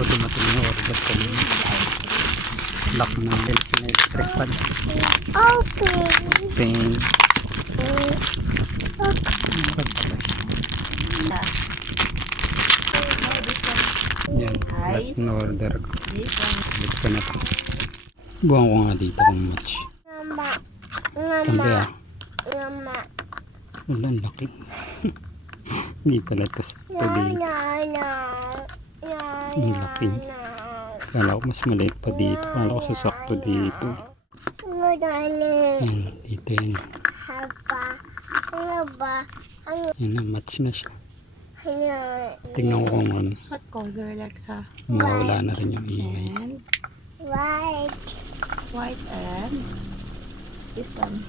po dumating yung order sa mga lock ng bells na electric fan. Open. Yan, lahat na order ko. Balik ko na to. Buwan ko nga dito kung match. Tambi ah. Wala, ang laki. Hindi pala ito sakto dito. Ang laki. Kala ko mas maliit pa dito. Kala ko sasakto dito. Yan, dito yan. Yan na, match na siya. Tingnan ko kung ano. What color, Alexa? Mawala na rin yung ingay. And White. white and this one.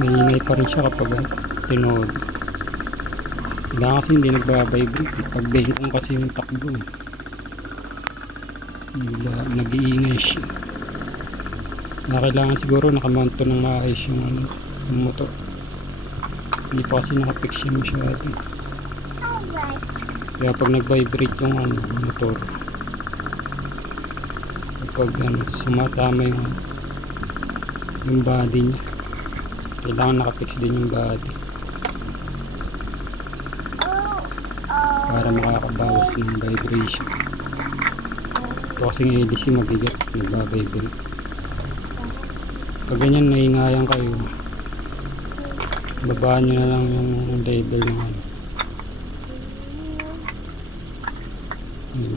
May ingay pa rin siya kapag tinood. Kailangan kasi hindi nagbabibrate. Pag bengkong kasi yung takbo. Nag-iingay siya. Kailangan siguro nakamount to ng maayos yung motor. Hindi pa kasi nakapix siya masyado. Kaya pag nag-vibrate yung motor, kapag sumatama yung body niya, kailangan nakapix din yung body para makakabawas ng vibration. Ito kasing ADC mabigat, nagbabibrate. Pag ganyan naingayan kayo, babaan nyo na lang yung level ng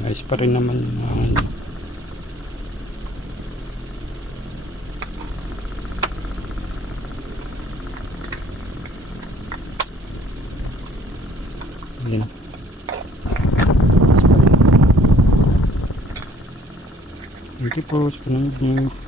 ayos pa rin naman yung yan. Thank you po sa panonood niyo.